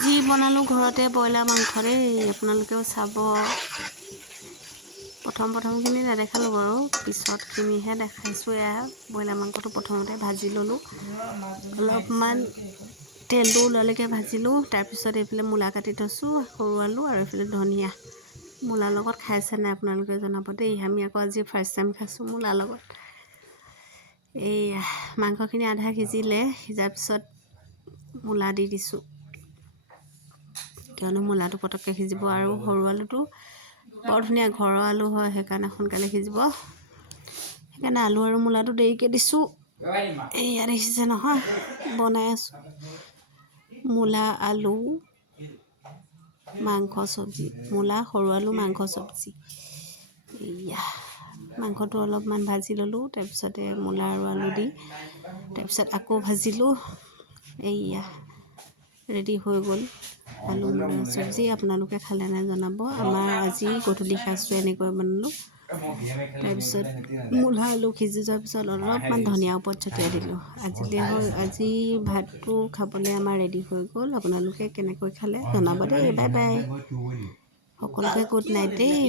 যি বনালোঁ ঘৰতে ব্ৰইলাৰ মাংস দেই, আপোনালোকেও চাব। প্ৰথমখিনি নেদেখালোঁ বাৰু, পিছতখিনিহে দেখাইছোঁ। এয়া ব্ৰইলাৰ মাংসটো প্ৰথমতে ভাজি ল'লোঁ, অলপমান তেলটো ওলালৈকে ভাজিলোঁ। তাৰপিছত এইফালে মূলা কাটি থৈছোঁ, সৰু আলু, আৰু এইফালে ধনিয়া। মূলাৰ লগত খাইছে নাই আপোনালোকে জনাব দেই। আমি আকৌ আজি ফাৰ্ষ্ট টাইম খাইছোঁ মূলাৰ লগত। এইয়া মাংসখিনি আধা সিজিলে, সিজাৰ পিছত মূলা দি দিছোঁ, কিয়নো মূলাটো পটককৈ সিজিব। আৰু সৰু আলুটো বৰ ধুনীয়া ঘৰৰ আলু হয়, সেইকাৰণে সোনকালে সিজিব। সেইকাৰণে আলু আৰু মূলাটো দেৰিকৈ দিছোঁ। এইয়া দেখিছে নহয়, বনাই আছোঁ মূলা আলু মাংস চব্জি, মূলা সৰু আলু মাংস চব্জি। এইয়া মাংসটো অলপমান ভাজি ল'লোঁ, তাৰপিছতে মূলা আৰু আলু দি, তাৰপিছত আকৌ ভাজিলোঁ। এইয়া ৰেডি হৈ গ'ল আলু মূলা চব্জি। আপোনালোকে খালে নাই জনাব। আমাৰ আজি গধূলি সাঁজটো এনেকৈ বনালোঁ। তাৰপিছত মূলা আলু সিজি যোৱাৰ পিছত অলপমান ধনিয়া ওপৰত ছটিয়াই দিলোঁ। আজি ভাতটো খাবলৈ আমাৰ ৰেডি হৈ গ'ল। আপোনালোকে কেনেকৈ খালে জনাব দেই। বাই বাই, সকলোকে গুড নাইট দেই।